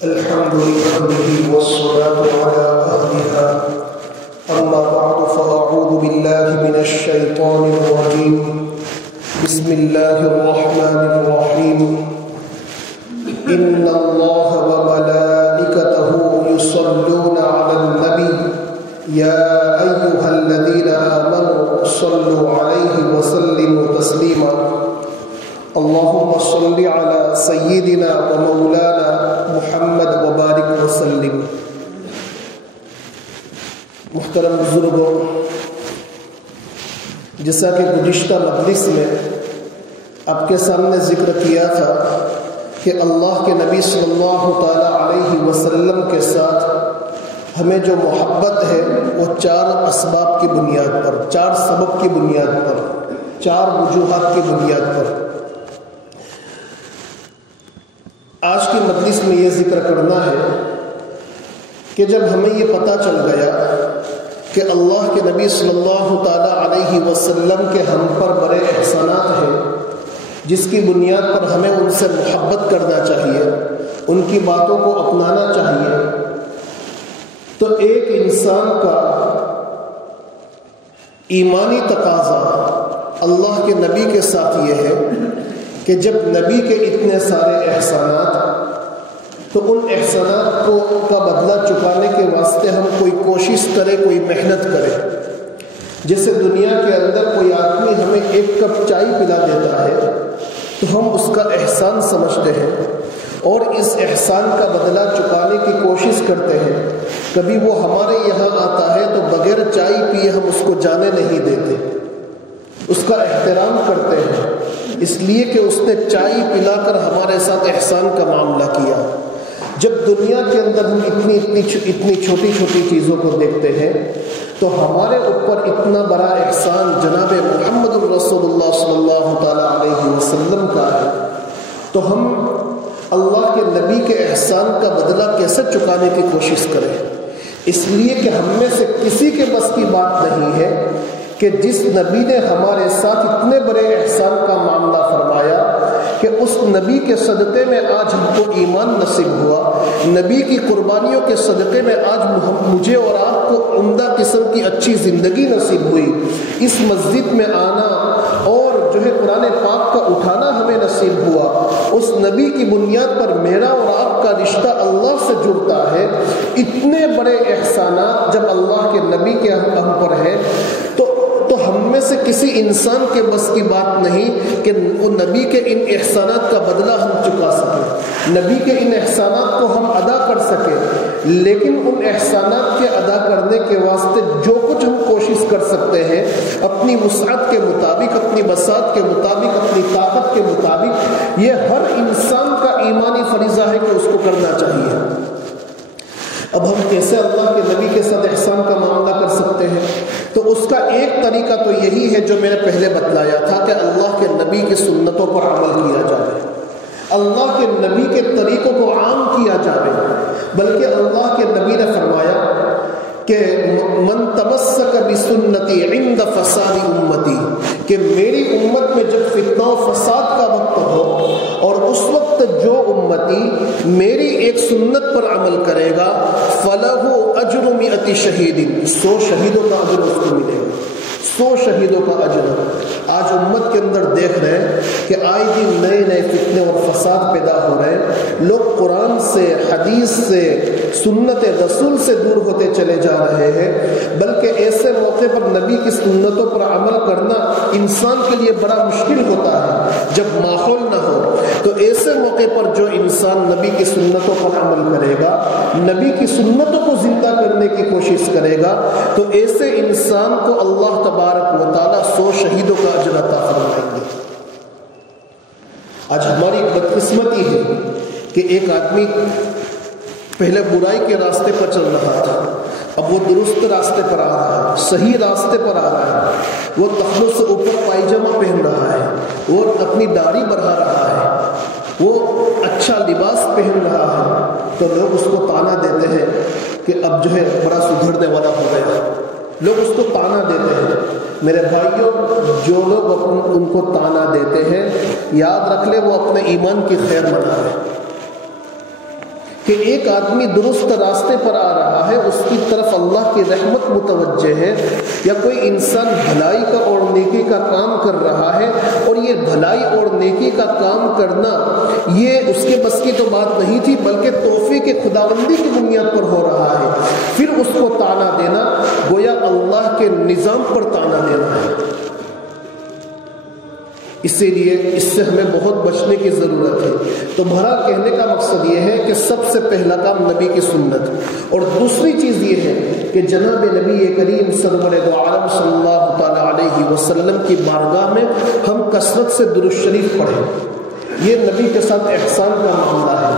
الحمد لله والصلاة على أهلها أما بعد فأعوذ بالله من الشيطان الرجيم بسم الله الرحمن الرحيم إن الله وملائكته يصلون على النبي يا أيها الذين آمنوا صلوا عليه وسلموا تسليما اللهم صل على سيدنا ومولانا محمد وبارک وسلم۔ محترم بزرگوں، جیسا کہ گزشتہ مجلس میں آپ کے سامنے ذکر کیا تھا کہ اللہ کے نبی صلی اللہ تعالی علیہ وسلم کے ساتھ ہمیں جو محبت ہے وہ چار اسباب کی بنیاد پر، چار سبب کی بنیاد پر، چار وجوہات کی بنیاد پر۔ آج کی مجلس میں یہ ذکر کرنا ہے کہ جب ہمیں یہ پتہ چل گیا کہ اللہ کے نبی صلی اللہ تعالی علیہ وسلم کے ہم پر بڑے احسانات ہیں جس کی بنیاد پر ہمیں ان سے محبت کرنا چاہیے، ان کی باتوں کو اپنانا چاہیے، تو ایک انسان کا ایمانی تقاضا اللہ کے نبی کے ساتھ یہ ہے کہ جب نبی کے اتنے سارے احسانات، تو ان احسانات کا بدلہ چکانے کے واسطے ہم کوئی کوشش کرے، کوئی محنت کرے۔ جیسے دنیا کے اندر کوئی آدمی ہمیں ایک کپ چائے پلا دیتا ہے تو ہم اس کا احسان سمجھتے ہیں اور اس احسان کا بدلہ چکانے کی کوشش کرتے ہیں۔ کبھی وہ ہمارے یہاں آتا ہے تو بغیر چائے پیے ہم اس کو جانے نہیں دیتے، اس کا احترام کرتے ہیں، اس لیے کہ اس نے چائے پلا کر ہمارے ساتھ احسان کا معاملہ کیا۔ جب دنیا کے اندر ہم اتنی چھوٹی چھوٹی چیزوں کو دیکھتے ہیں تو ہمارے اوپر اتنا بڑا احسان جناب محمد رسول اللہ صلی اللہ تعالی علیہ وسلم کا ہے، تو ہم اللہ کے نبی کے احسان کا بدلہ کیسے چکانے کی کوشش کریں؟ اس لیے کہ ہم میں سے کسی کے بس کی بات نہیں ہے کہ جس نبی نے ہمارے ساتھ اتنے بڑے احسان کا معاملہ فرمایا کہ اس نبی کے صدقے میں آج ہم کو ایمان نصیب ہوا، نبی کی قربانیوں کے صدقے میں آج مجھے اور آپ کو عمدہ قسم کی اچھی زندگی نصیب ہوئی، اس مسجد میں آنا اور جو ہے قرآن پاک کا اٹھانا ہمیں نصیب ہوا، اس نبی کی بنیاد پر میرا اور آپ کا رشتہ اللہ سے جڑتا ہے۔ اتنے بڑے احسانات جب اللہ کے نبی کے ہم پر ہیں تو ہم میں سے کسی انسان کے بس کی بات نہیں کہ وہ نبی کے ان احسانات کا بدلہ ہم چکا سکیں، نبی کے ان احسانات کو ہم ادا کر سکیں، لیکن ان احسانات کے ادا کرنے کے واسطے جو کچھ ہم کوشش کر سکتے ہیں اپنی وسعت کے مطابق، اپنی بساط کے مطابق، اپنی طاقت کے مطابق، یہ ہر انسان کا ایمانی فریضہ ہے کہ اس کو کرنا چاہیے۔ اب ہم کیسے اللہ کے نبی کے ساتھ احسان کا معاملہ کر سکتے ہیں؟ تو اس کا ایک طریقہ تو یہی ہے جو میں نے پہلے بتلایا تھا کہ اللہ کے نبی کی سنتوں پر عمل کیا جائے، اللہ کے نبی کے طریقوں کو عام کیا جائے۔ بلکہ اللہ کے نبی نے فرمایا کہ من تمسک بسنتی عند فساد امتی، کہ میری امت میں جب فتنہ و فساد کا وقت ہو اور اس وقت جو امتی میری ایک سنت پر عمل کرے گا فلہ اجر 100 شہید، 100 شہیدوں کا اجر اس کو ملے گا، 100 شہیدوں کا اجر۔ آج امت کے اندر دیکھ رہے ہیں کہ آئے دن نئے نئے فتنے اور فساد پیدا ہو رہے ہیں، لوگ قرآن سے، حدیث سے، سنت رسول سے دور ہوتے چلے جا رہے ہیں، بلکہ ایسے موقع پر نبی کی سنتوں پر عمل کرنا انسان کے لیے بڑا مشکل ہوتا ہے جب ماحول نہ ہو۔ تو ایسے موقع پر جو انسان نبی کی سنتوں پر عمل کرے گا، نبی کی سنتوں کو زندہ کرنے کی کوشش کرے گا، تو ایسے انسان کو اللہ تبارک و تعالیٰ 100 شہیدوں کا اجر عطا فرمائیں گے۔ آج ہماری بدقسمتی ہے کہ ایک آدمی پہلے برائی کے راستے پر چل رہا تھا، اب وہ درست راستے پر آ رہا ہے، صحیح راستے پر آ رہا ہے، وہ تخلص سے اوپر پائجامہ پہن رہا ہے، وہ اپنی داڑھی بڑھا رہا ہے، وہ اچھا لباس پہن رہا ہے، تو لوگ اس کو تانا دیتے ہیں کہ اب جو ہے بڑا سدھرنے والا ہو گیا، لوگ اس کو تانا دیتے ہیں۔ میرے بھائیوں، جو لوگ ان کو تانا دیتے ہیں، یاد رکھ لے وہ اپنے ایمان کی خیر منا رہے ہیں، کہ ایک آدمی درست راستے پر آ رہا ہے، اس کی طرف اللہ کی رحمت متوجہ ہے، یا کوئی انسان بھلائی کا اور نیکی کا کام کر رہا ہے اور یہ بھلائی اور نیکی کا کام کرنا یہ اس کے بس کی تو بات نہیں تھی، بلکہ توفیق خداوندی کی بنیاد پر ہو رہا ہے، پھر اس کو طعنہ دینا گویا اللہ کے نظام پر طعنہ دینا ہے۔ اسی لیے اس سے ہمیں بہت بچنے کی ضرورت ہے۔ تو بہرحال کہنے کا مقصد یہ ہے کہ سب سے پہلا کام نبی کی سنت، اور دوسری چیز یہ ہے کہ جناب نبی کریم سرور دو عالم صلی اللہ تعالی علیہ وسلم کی بارگاہ میں ہم کثرت سے درود شریف پڑھیں۔ یہ نبی کے ساتھ احسان کا معاملہ ہے،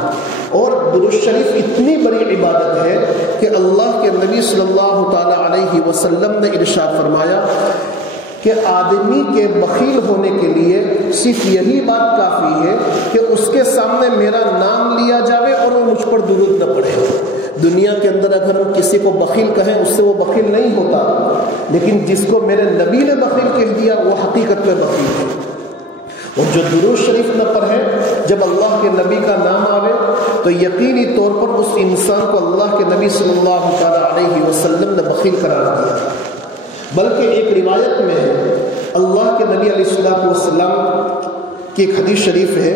اور درود شریف اتنی بڑی عبادت ہے کہ اللہ کے نبی صلی اللہ تعالی علیہ وسلم نے ارشاد فرمایا کہ آدمی کے بخیل ہونے کے لیے صرف یہی بات کافی ہے کہ اس کے سامنے میرا نام لیا جاوے اور وہ مجھ پر درود نہ پڑھے۔ دنیا کے اندر اگر ہم کسی کو بخیل کہیں اس سے وہ بخیل نہیں ہوتا، لیکن جس کو میرے نبی نے بخیل کہہ دیا وہ حقیقت میں بخیل ہے۔ اور جو درود شریف نہ پڑھے جب اللہ کے نبی کا نام آوے تو یقینی طور پر اس انسان کو اللہ کے نبی صلی اللہ تعالی علیہ وسلم نے بخیل قرار دیا۔ بلکہ ایک روایت میں ہے اللہ کے نبی علیہ السلام کی ایک حدیث شریف ہے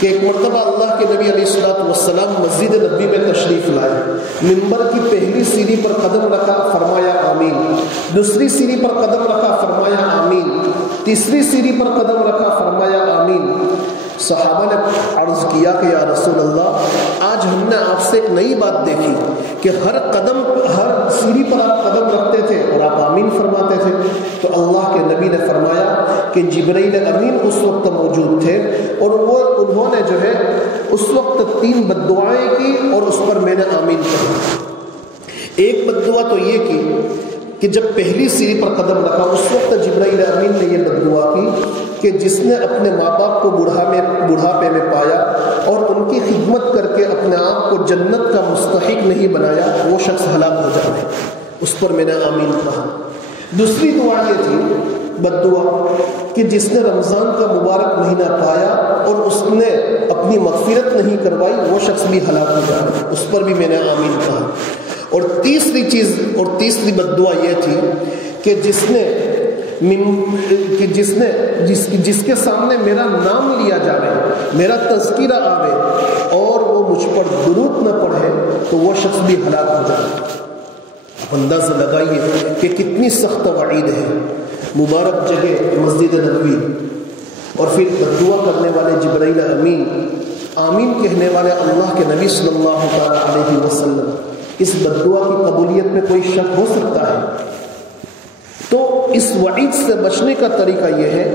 کہ ایک مرتبہ اللہ کے نبی علیہ السلام مسجد نبی میں تشریف لائے، منبر کی پہلی سیڑھی پر قدم رکھا، فرمایا آمین، دوسری سیڑھی پر قدم رکھا، فرمایا آمین، تیسری سیڑھی پر قدم رکھا، فرمایا آمین۔ صحابہ نے عرض کیا کہ یا رسول اللہ، آج ہم نے آپ سے ایک نئی بات دیکھی کہ ہر سیڑھی پر آپ قدم رکھتے تھے اور آپ آمین فرماتے تھے۔ تو اللہ کے نبی نے فرمایا کہ جبرائیل امین اس وقت موجود تھے اور انہوں نے جو ہے اس وقت 3 بد دعائیں کی اور اس پر میں نے آمین کہا۔ ایک بد دعا تو یہ کی کہ جب پہلی سیڑھی پر قدم رکھا اس وقت جبرائیل امین نے یہ بد دعا کی کہ جس نے اپنے ماں باپ کو بڑھاپے میں پایا اور ان کی خدمت کر کے اپنے آپ کو جنت کا مستحق نہیں بنایا وہ شخص ہلاک ہو جائے، اس پر میں نے آمین کہا۔ دوسری دعا یہ تھی بد دعا کہ جس نے رمضان کا مبارک مہینہ پایا اور اس نے اپنی مغفرت نہیں کروائی وہ شخص بھی ہلاک ہو جائے، اس پر بھی میں نے آمین کہا۔ اور تیسری بد دعا یہ تھی کہ جس کے سامنے میرا نام لیا جائے، میرا تذکرہ آوے اور وہ مجھ پر درود نہ پڑھے تو وہ شخص بھی ہلاک ہو جائے۔ اندازہ لگائیے کہ کتنی سخت وعید ہے۔ مبارک جگہ مسجد نبوی اور پھر دعا کرنے والے جبرائیل امین، آمین کہنے والے اللہ کے نبی صلی اللہ تعالی علیہ وسلم، اس بددعا کی قبولیت میں کوئی شک ہو سکتا ہے؟ تو اس وعید سے بچنے کا طریقہ یہ ہے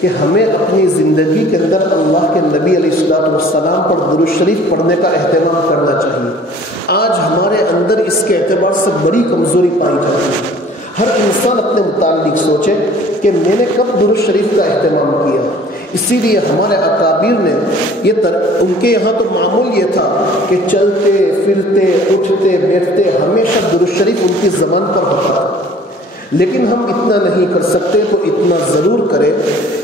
کہ ہمیں اپنی زندگی کے اندر اللہ کے نبی علیہ السلام پر درود شریف پڑھنے کا اہتمام کرنا چاہیے۔ آج ہمارے اندر اس کے اعتبار سے بڑی کمزوری پائی جاتی ہے۔ ہر انسان اپنے متعلق سوچے کہ میں نے کب درود شریف کا اہتمام کیا۔ اسی لیے ہمارے اکابر نے ان کے یہاں تو معمول یہ تھا کہ چلتے پھرتے اٹھتے بیٹھتے ہمیشہ درود شریف ان کی زبان پر ہوتا تھا، لیکن ہم اتنا نہیں کر سکتے تو اتنا ضرور کریں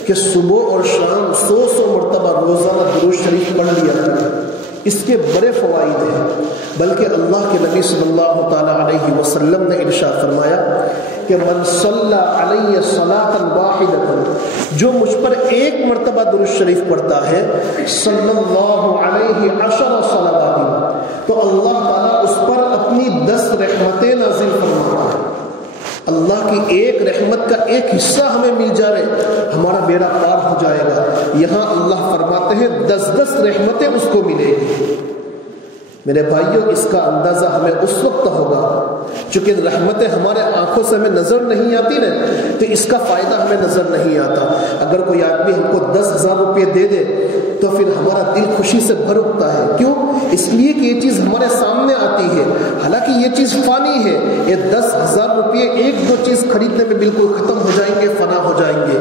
کہ صبح اور شام 100 مرتبہ روزانہ درود شریف پڑھ لیا کریں۔ اس کے بڑے فوائد ہیں، بلکہ اللہ کے نبی صلی اللہ تعالی علیہ وسلم نے ارشاد فرمایا کہ من صلی علیہ صلاۃ واحدۃ، جو مجھ پر ایک مرتبہ درود شریف پڑھتا ہے، صلی اللہ علیہ 10 صلوات، تو اللہ تعالیٰ اس پر اپنی 10 رحمتیں نازل فرماتا ہے۔ اللہ کی ایک رحمت کا ایک حصہ ہمیں مل جائے ہمارا بیڑا پار ہو جائے گا۔ یہاں اللہ فرماتے ہیں 10 رحمتیں اس کو ملے گی۔ میرے بھائیوں، اس کا اندازہ ہمیں اس وقت ہوگا چونکہ رحمتیں ہمارے آنکھوں سے ہمیں نظر نہیں آتی نا، تو اس کا فائدہ ہمیں نظر نہیں آتا۔ اگر کوئی آدمی ہم کو 10,000 روپے دے دے تو پھر ہمارا دل خوشی سے بھر اٹھتا ہے۔ کیوں؟ اس لیے کہ یہ چیز ہمارے سامنے آتی ہے، حالانکہ یہ چیز فانی ہے۔ یہ 10,000 روپے 1-2 چیز خریدنے میں بالکل ختم ہو جائیں گے، فنا ہو جائیں گے،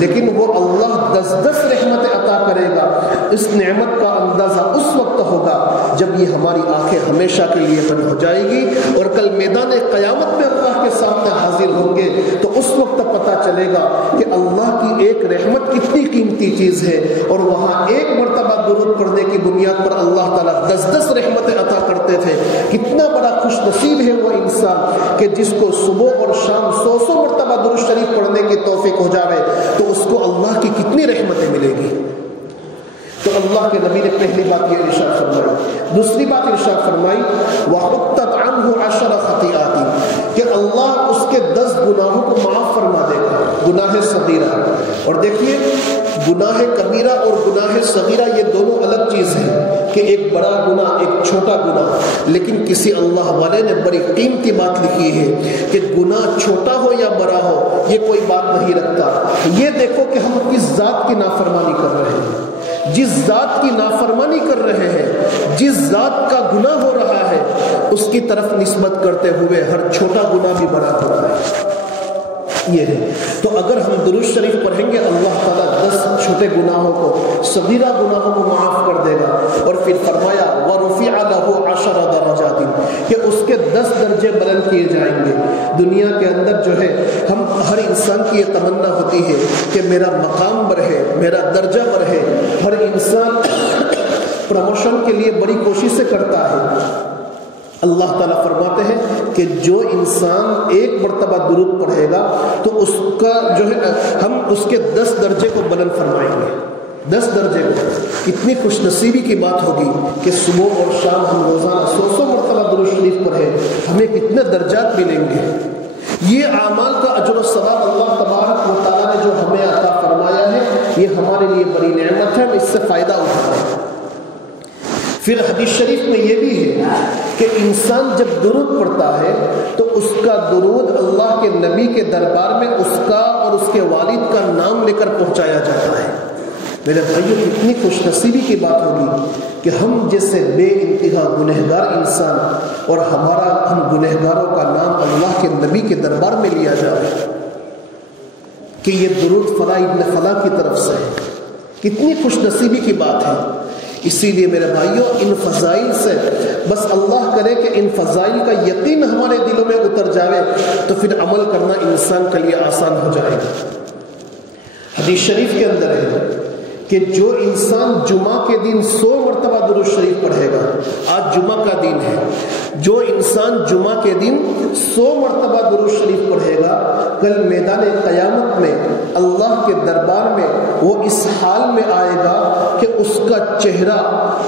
لیکن وہ اللہ 10 رحمتیں عطا کرے گا۔ اس نعمت کا اندازہ اس وقت ہوگا جب یہ ہماری آنکھیں ہمیشہ کے لیے بند ہو جائے گی اور کل میدان قیامت میں اللہ کے سامنے حاضر ہوں گے تو اس وقت پتہ چلے گا کہ اللہ کی ایک رحمت کتنی قیمتی چیز ہے، اور وہاں ایک مرتبہ درود پڑھنے کی بنیاد پر اللہ تعالیٰ 10 رحمتیں عطا کرتے تھے۔ کتنا بڑا خوش نصیب ہے وہ انسان کہ جس کو صبح اور شام 100 مرتبہ درود شریف پڑھنے کی توفیق ہو جاوے تو اس کو اللہ کی کتنی رحمتیں ملے گی۔ تو اللہ کے نبی نے پہلی بات یہ ارشاد فرمائی۔ دوسری بات ارشاد فرمائی وَحُطَّتْ عَنْهُ 10 خطیئات، کہ اللہ اس کے 10 گناہوں کو معاف فرما دے گا، گناہ صغیرہ۔ اور دیکھیے گناہ کبیرہ اور گناہ صغیرہ یہ دونوں الگ چیز ہیں، کہ ایک بڑا گناہ ایک چھوٹا گناہ، لیکن کسی اللہ والے نے بڑی قیمتی بات لکھی ہے کہ گناہ چھوٹا ہو یا بڑا ہو یہ کوئی بات نہیں رکھتا، یہ دیکھو کہ ہم کس ذات کی نافرمانی کر رہے ہیں۔ جس ذات کی نافرمانی کر رہے ہیں، جس ذات کا گناہ ہو رہا ہے، اس کی طرف نسبت کرتے ہوئے ہر چھوٹا گناہ بھی بڑا ہوتا ہے۔ یہ ہے تو اگر ہم درود شریف پڑھیں گے اللہ تعالیٰ 10 چھوٹے گناہوں کو، صغیرہ گناہوں کو معاف کر دے گا۔ اور پھر فرمایا وَرُفِعَ لَهُ 10 درجات، کہ اس کے 10 درجے بلند کیے جائیں گے۔ دنیا کے اندر جو ہے ہم ہر انسان کی یہ تمنا ہوتی ہے کہ میرا مقام بڑھے، میرا درجہ بڑھے، ہر انسان پروموشن کے لیے بڑی کوششیں کرتا ہے۔ اللہ تعالیٰ فرماتے ہیں کہ جو انسان ایک مرتبہ درود پڑھے گا تو اس کا جو ہے ہم اس کے 10 درجے کو بلند فرمائیں گے۔ 10 درجے کو، کتنی خوش نصیبی کی بات ہوگی کہ صبح اور شام ہم روزانہ 100 مرتبہ درود شریف پڑھیں، ہمیں کتنے درجات ملیں گے۔ یہ اعمال کا اجر و ثواب اللہ تبارک و تعالیٰ نے جو ہمیں عطا فرمایا ہے یہ ہمارے لیے بڑی نعمت ہے، ہم اس سے فائدہ اٹھائیں۔ پھر حدیث شریف میں یہ بھی ہے کہ انسان جب درود پڑھتا ہے تو اس کا درود اللہ کے نبی کے دربار میں اس کا اور اس کے والد کا نام لے کر پہنچایا جاتا ہے۔ میرے بھائیوں کتنی خوش نصیبی کی بات ہوگی کہ ہم جیسے بے انتہا گنہگار انسان اور ہم گنہگاروں کا نام اللہ کے نبی کے دربار میں لیا جائے کہ یہ درود فلاں ابن فلاں کی طرف سے ہے، کتنی خوش نصیبی کی بات ہے۔ اسی لیے میرے بھائیوں ان فضائل سے بس اللہ کرے کہ ان فضائل کا یقین ہمارے دلوں میں اتر جائے تو پھر عمل کرنا انسان کے لیے آسان ہو جائے گا۔ حدیث شریف کے اندر ہے کہ جو انسان جمعہ کے دن 100 مرتبہ درود شریف پڑھے گا، آج جمعہ کا دن ہے، جو انسان جمعہ کے دن 100 مرتبہ درود شریف پڑھے گا کل میدان قیامت میں اللہ کے دربار میں وہ اس حال میں آئے گا کہ اس کا چہرہ،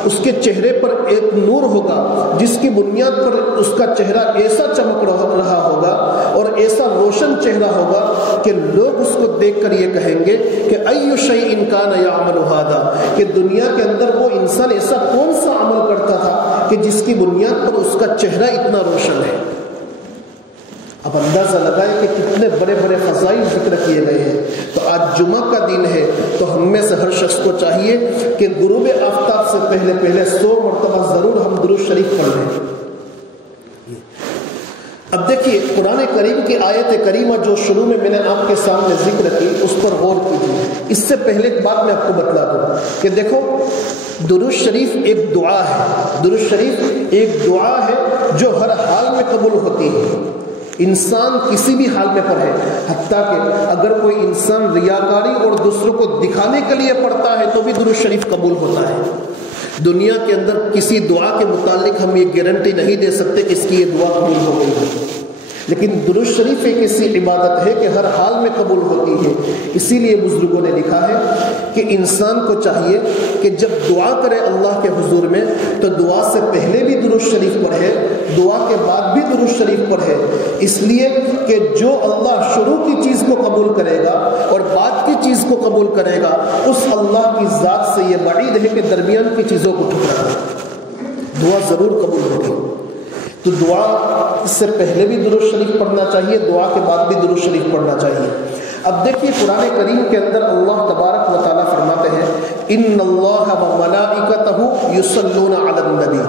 اس کے چہرے پر ایک نور ہوگا جس کی بنیاد پر اس کا چہرہ ایسا چمک رہا ہوگا اور ایسا روشن چہرہ ہوگا کہ لوگ اس کو دیکھ کر یہ کہیں گے کہ ایُّ شیء کان یعمل ھذا، کہ دنیا کے اندر وہ انسان ایسا کون سا عمل کرتا تھا کہ جس کی بنیاد پر اس کا چہرہ اتنا روشن ہے۔ اب اندازہ لگائیں کہ کتنے بڑے بڑے فضائل ذکر کیے گئے ہیں۔ تو آج جمعہ کا دن ہے تو ہم میں سے ہر شخص کو چاہیے کہ غروب آفتاب سے پہلے 100 مرتبہ ضرور ہم درود شریف پڑھ لیں۔ اب دیکھیے قرآن کریم کی آیت کریمہ جو شروع میں نے آپ کے سامنے ذکر کی اس پر غور کیجیے۔ اس سے پہلے ایک بات میں آپ کو بتلا دوں کہ دیکھو درود شریف ایک دعا ہے، درود شریف ایک دعا ہے جو ہر حال میں قبول ہوتی ہے، انسان کسی بھی حال میں پڑھے، حتیٰ کہ اگر کوئی انسان ریاکاری اور دوسروں کو دکھانے کے لیے پڑھتا ہے تو بھی درود شریف قبول ہوتا ہے۔ دنیا کے اندر کسی دعا کے متعلق ہم یہ گارنٹی نہیں دے سکتے کہ اس کی یہ دعا قبول ہو گئی ہے، لیکن درود شریف ایک ایسی عبادت ہے کہ ہر حال میں قبول ہوتی ہے۔ اسی لیے بزرگوں نے لکھا ہے کہ انسان کو چاہیے کہ جب دعا کرے اللہ کے حضور میں تو دعا سے پہلے بھی درود شریف پڑھے، دعا کے بعد بھی درود شریف پڑھے، اس لیے کہ جو اللہ شروع کی چیز کو قبول کرے گا اور بعد کی چیز کو قبول کرے گا اس اللہ کی ذات سے یہ بعید ہے کہ درمیان کی چیزوں کو ٹھکرائے۔ دعا ضرور قبول ہوگی، تو دعا سے پہلے بھی درود شریف پڑھنا چاہیے، دعا کے بعد بھی درود شریف پڑھنا چاہیے۔ اب دیکھیے قرآن کریم کے اندر اللہ تبارک و تعالیٰ فرماتے ہیں ان اللہ وملائکتہ یصلون علی النبی۔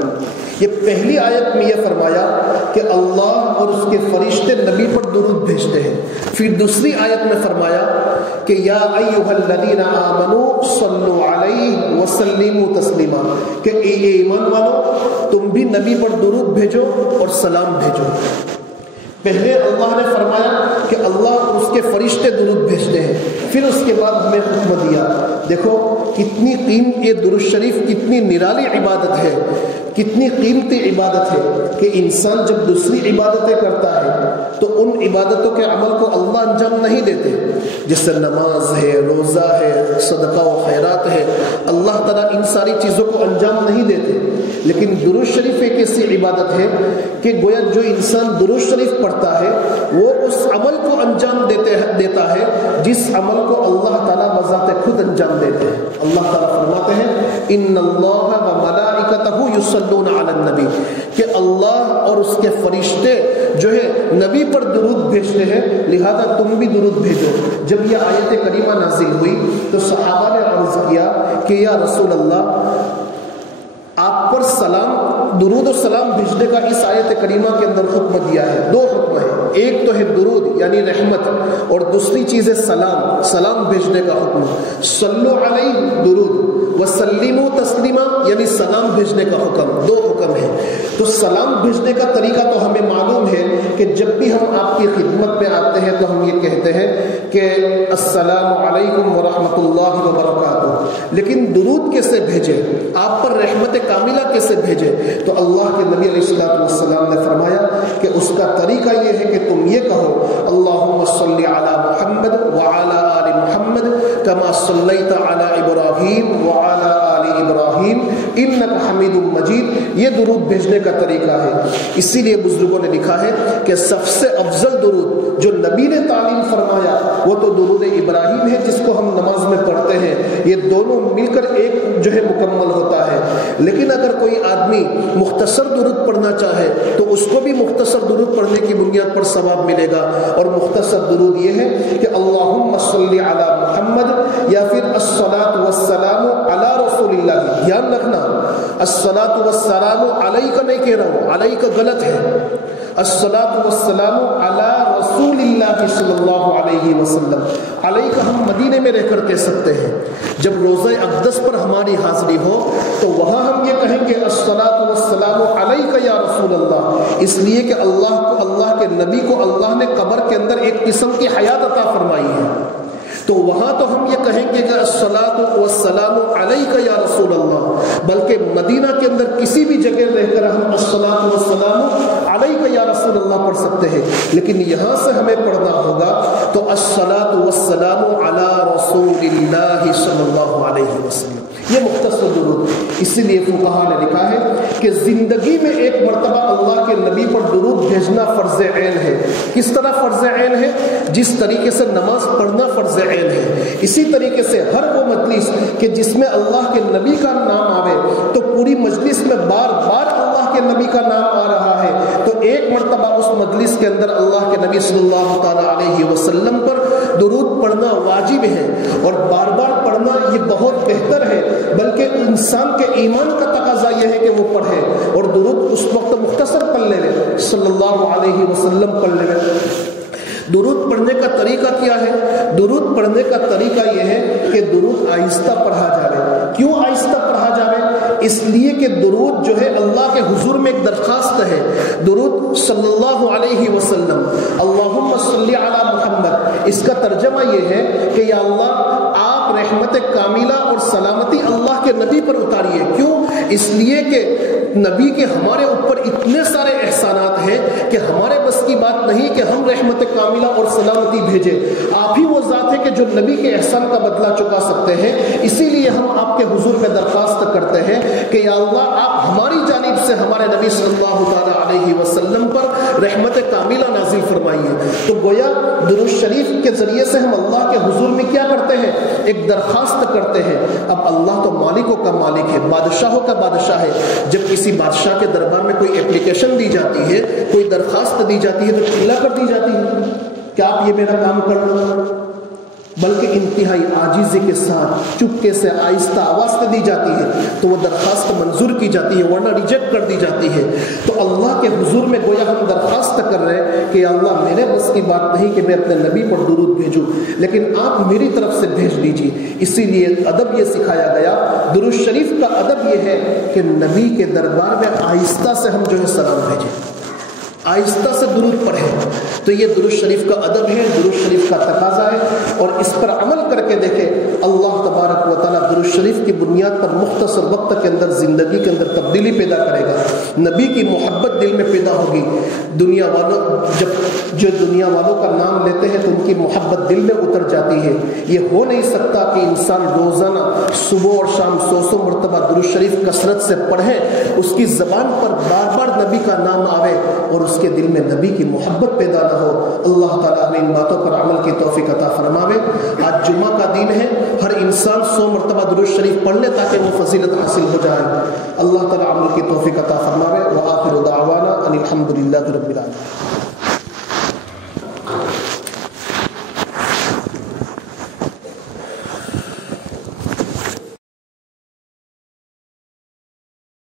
یہ پہلی آیت میں یہ فرمایا کہ اللہ اور اس کے فرشتے نبی پر درود بھیجتے ہیں۔ پھر دوسری آیت میں فرمایا کہ یا ایھا الذین آمنوا صلوا علیہ وسلموا تسلیما، کہ اے ایمان والو تم بھی نبی پر درود بھیجو اور سلام بھیجو۔ پہلے اللہ نے فرمایا کہ اللہ اور اس کے فرشتے درود بھیجتے ہیں، پھر اس کے بعد ہمیں حکم دیا۔ دیکھو کتنی قیمتی یہ درود شریف کتنی نرالی عبادت ہے، کتنی قیمتی عبادت ہے کہ انسان جب دوسری عبادتیں کرتا ہے تو ان عبادتوں کے عمل کو اللہ انجام نہیں دیتے، جس سے نماز ہے، روزہ ہے، صدقہ و خیرات ہے، اللہ تعالیٰ ان ساری چیزوں کو انجام نہیں دیتے۔ لیکن درود شریف ایک ایسی عبادت ہے کہ گویا جو انسان درود شریف پڑھتا ہے وہ اس عمل کو انجام دیتا ہے جس عمل کو اللہ تعالیٰ بذات خود انجام دیتے ہیں۔ اللہ تعالیٰ فرماتے ہیں ان اللہ و ملائکتہ یصلون علی النبی، کہ اللہ اور اس کے فرشتے جو ہے نبی پر درود بھیجتے ہیں، لہذا تم بھی درود بھیجو۔ جب یہ آیت کریمہ نازل ہوئی تو صحابہ نے عرض کیا کہ یا رسول اللہ، آپ پر سلام، درود و سلام بھیجنے کا اس آیت کریمہ کے اندر حکم دیا ہے۔ دو حکم ہے، ایک تو ہے درود یعنی رحمت، اور دوسری چیز ہے سلام، سلام بھیجنے کا حکم۔ صلو علیہ درود، وسلموا تسلیما یعنی سلام بھیجنے کا حکم، دو حکم ہے۔ تو سلام بھیجنے کا طریقہ تو ہمیں معلوم ہے کہ جب بھی ہم آپ کی خدمت میں آتے ہیں تو ہم یہ کہتے ہیں کہ السلام علیکم ورحمۃ اللہ وبرکاتہ، لیکن درود کیسے بھیجیں، آپ پر رحمت کاملہ کیسے بھیجیں؟ تو اللہ کے نبی علیہ الصلوۃ والسلام نے فرمایا کہ اس کا طریقہ یہ ہے کہ تم یہ کہو اللہم صلی علی محمد وعلی آل محمد کما صلیت علی ابراہیم وعلی آل ابراہیم انک حمید مجید۔ یہ درود بھیجنے کا طریقہ ہے۔ اسی لیے بزرگوں نے لکھا ہے کہ سب سے افضل درود جو نبی نے تعلیم فرمایا وہ تو درود ابراہیم ہے، جس کو ہم نماز میں پڑھتے ہیں۔ یہ دونوں مل کر ایک جو ہے مکمل ہوتا ہے۔ لیکن اگر کوئی آدمی مختصر درود پڑھنا چاہے تو اس کو بھی مختصر درود پڑھنے کی بنیاد پر ثواب ملے گا، اور مختصر درود یہ ہے کہ اللہم صلی علی محمد یا پھر الصلاۃ والسلام علی رسول اللہ۔ دھیان رکھنا، الصلاۃ والسلام علیہ کا نہیں کہہ رہا ہوں، علیہ کا غلط ہے، الصلاۃ والسلام علی رسول اللہ صلی اللہ علیہ وسلم۔ علیہ کا ہم مدینے میں رہ کر کہہ سکتے ہیں، جب روزہ اقدس پر ہماری حاضری ہو تو وہاں ہم یہ کہیں گے الصلاۃ والسلام علیک یا رسول اللہ، اس لیے کہ اللہ کو، اللہ کے نبی کو اللہ نے قبر کے اندر ایک قسم کی حیات عطا فرمائی ہے، تو وہاں تو ہم یہ کہیں گے کہ الصلاۃ والسلام علیک یا رسول اللہ، بلکہ مدینہ کے اندر کسی بھی جگہ رہ کر ہم الصلاۃ والسلام علیک یا رسول اللہ پڑھ سکتے ہیں، لیکن یہاں سے ہمیں پڑھنا ہوگا تو الصلاۃ والسلام علی رسول اللہ صلی اللہ علیہ وسلم۔ یہ مختصر درود، اسی لیے فقہاء نے لکھا ہے کہ زندگی میں ایک مرتبہ اللہ کے نبی پر درود بھیجنا فرض عین ہے۔ کس طرح فرض عین ہے؟ جس طریقے سے نماز پڑھنا فرض عین ہے، اسی طریقے سے ہر وہ مجلس کہ جس میں اللہ کے نبی کا نام آوے تو پوری مجلس میں بار بار اللہ کے نبی کا نام آ رہا ہے تو ایک مرتبہ اس مجلس کے اندر اللہ کے نبی صلی اللہ تعالی علیہ وسلم پر درود پڑھنا واجب ہے، اور بار بار پڑھنا یہ بہت بہتر ہے، بلکہ انسان کے ایمان کا تقاضا یہ ہے کہ وہ پڑھے، اور درود اس وقت مختصر پڑھ لے صلی اللہ علیہ وسلم پڑھ لے۔ درود پڑھنے کا طریقہ کیا ہے؟ درود پڑھنے کا طریقہ یہ ہے کہ درود آہستہ پڑھا جائے۔ کیوں آہستہ پڑھا جائے؟ اس لیے کہ درود جو ہے اللہ کے حضور میں ایک درخواست ہے۔ درود صلی اللہ علیہ وسلم، اللہم صلی علی محمد، اس کا ترجمہ یہ ہے کہ یا اللہ آپ رحمت کاملہ اور سلامتی اللہ کے نبی پر اتاریے۔ کیوں؟ اس لیے کہ نبی کے ہمارے اوپر اتنے سارے احسانات ہیں کہ ہمارے بس کی بات نہیں کہ ہم رحمت کاملہ اور سلامتی بھیجیں، آپ ہی وہ ذات ہے کہ جو نبی کے احسان کا بدلہ چکا سکتے ہیں۔ اسی لیے ہم آپ کے حضور میں درخواست کرتے ہیں کہ یا اللہ آپ ہماری جانب سے ہمارے نبی صلی اللہ تعالی علیہ وسلم پر رحمت کاملہ نازل فرمائیے۔ تو گویا درود شریف کے ذریعے سے ہم اللہ کے حضور میں کیا کرتے ہیں؟ ایک درخواست کرتے ہیں۔ اب اللہ تو مالکوں کا مالک ہے، بادشاہوں کا بادشاہ ہے۔ جب کسی بادشاہ کے دربار میں کوئی اپلیکیشن دی جاتی ہے، کوئی درخواست دی جاتی ہے تو چلا کر دی جاتی ہے کہ آپ یہ میرا کام کر لو، بلکہ انتہائی عاجزی کے ساتھ چپکے سے آہستہ آواز سے دی جاتی ہے تو وہ درخواست منظور کی جاتی ہے، ورنہ ریجیکٹ کر دی جاتی ہے۔ تو اللہ کے حضور میں گویا ہم درخواست کر رہے ہیں کہ اللہ میرے بس کی بات نہیں کہ میں اپنے نبی پر درود بھیجوں، لیکن آپ میری طرف سے بھیج دیجیے۔ اسی لیے ادب یہ سکھایا گیا، درود شریف کا ادب یہ ہے کہ نبی کے دربار میں آہستہ سے ہم جو ہے سلام بھیجیں، آہستہ سے درود پڑھیں۔ تو یہ درود شریف کا ادب ہے، درود شریف کا تقاضا ہے، اور اس پر عمل کر کے دیکھیں اللہ تبارک و تعالیٰ درود شریف کی بنیاد پر مختصر وقت کے اندر زندگی کے اندر تبدیلی پیدا کرے گا، نبی کی محبت دل میں پیدا ہوگی۔ دنیا والوں جو دنیا والوں کا نام لیتے ہیں تو ان کی محبت دل میں اتر جاتی ہے۔ یہ ہو نہیں سکتا کہ انسان روزانہ صبح اور شام 100 مرتبہ درود شریف کثرت سے پڑھے، اس کی زبان پر بار بار نبی کا نام آوے اور اس کے دل میں نبی کی محبت پیدا نہ ہو۔ اللہ تعالیٰ ہمیں ان باتوں پر عمل کی توفیق عطا فرماوے۔ آج جمعہ کا دن ہے، ہر انسان 100 مرتبہ درود شریف پڑھ لے تاکہ وہ فضیلت حاصل ہو جائے۔ اللہ تعالیٰ عمل کی توفیق عطا فرماوے۔ وآخر دعوانا ان الحمد للہ رب العالمین۔